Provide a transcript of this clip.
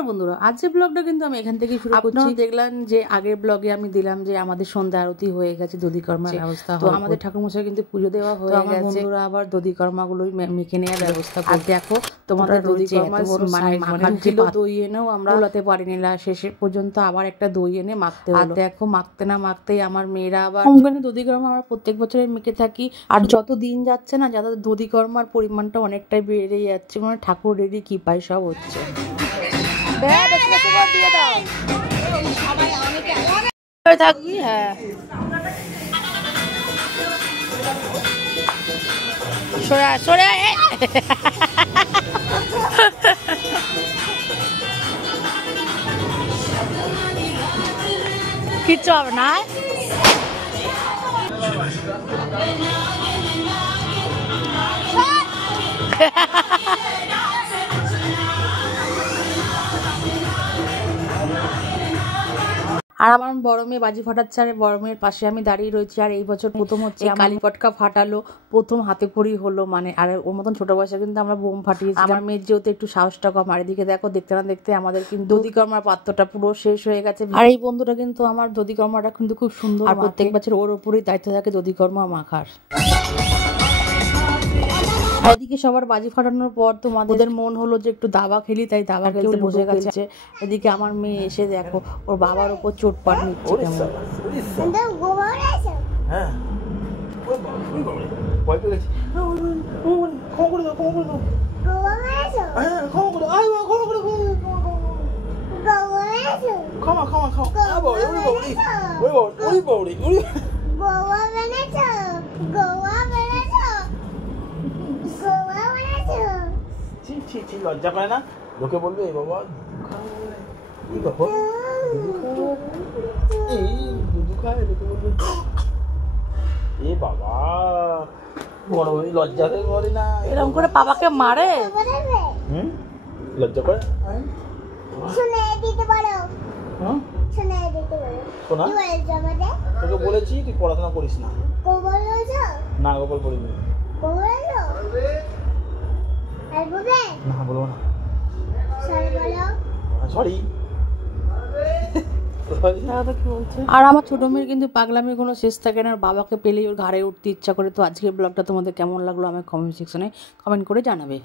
নমস্কার বন্ধুরা, আজকের ব্লগটা কিন্তু আমি এখান থেকে শুরু করছি। দেখলাম যে আগের ব্লগে আমি দিলাম যে আমাদের সন্ধ্যা আরতি হয়ে গেছে, দধিকর্মার ব্যবস্থা। তো আমাদের ঠাকুরমশাই কিন্তু পুজো দেওয়া হয়ে গেছে। বন্ধুরা আবার দধিকর্মাগুলোই মেখে নেওয়ার ব্যবস্থা করে। আর দেখো তোমাদের দধিকর্মার মানে কিলো দই এনেও আমরা গোলাতে পারিনি, শেষে পর্যন্ত আবার একটা দই এনে মাখতে হলো। আর দেখো মাখতে না মাখতেই আমার মেয়েরা আবার দধিকর্মা আমরা প্রত্যেক বছরই মেখে থাকি। আর যত দিন যাচ্ছে না, যাদের দধিকর্মার পরিমাণটা অনেকটাই বেড়ে যাচ্ছে, মানে ঠাকুর রেডি কি পাই সব হচ্ছে। থাকবি হ্যাঁ, সরে সরে কিচ্ছু হবে না। আর আমার বড় মেয়ে বাজি ফাটাচ্ছে, আর বড় মেয়ের পাশে আমি দাঁড়িয়ে রয়েছি। আর এই বছর প্রথম হচ্ছে কালী পটকা ফাটালো, প্রথম হাতে খড়ি হলো, মানে আর ওর মতন ছোট বয়সে কিন্তু আমরা বোম ফাটিয়েছি। আমার মেয়ের যেহেতু একটু সাহসটা কম। আর এদিকে দেখো দেখতে না দেখতে আমাদের কিন্তু দধিকর্মার পাত্রটা পুরো শেষ হয়ে গেছে। আর এই বন্ধুটা কিন্তু আমার দধিকর্মাটা কিন্তু খুব সুন্দর, আর প্রত্যেক বছর ওর ওপরেই দায়িত্ব থাকে দধিকর্মা মাখার। এদিকে সবার বাজি ফাটানোর পর তো ওদের মন হলো যে একটু দাবা খেলি, তাই দাবা খেলতে বসে গেছে। এদিকে আমার মেয়ে এসে দেখো ওর বাবার উপর চোটপাট নিচ্ছে কেমন। লজ্জা পায় না, লোকে বলবে এই বাবা দুধু খায়, লোকে বলবে এ বাবা বড় লজ্জা করে না, এরকম করে বাবাকে মারে। লজ্জা করে তোকে বলেছি তুই পড়াশোনা করিস না। না গোপাল পড়িনি, না বলবো না, সরি। আর আমার ছোট মেয়ের কিন্তু পাগলামির কোনো শেষ থাকে না, বাবাকে পেলেই ওর ঘাড়ে উঠতে ইচ্ছা করে। তো আজকের ব্লগটা তোমাদের কেমন লাগলো আমি কমেন্ট সেকশনে কমেন্ট করে জানাবে।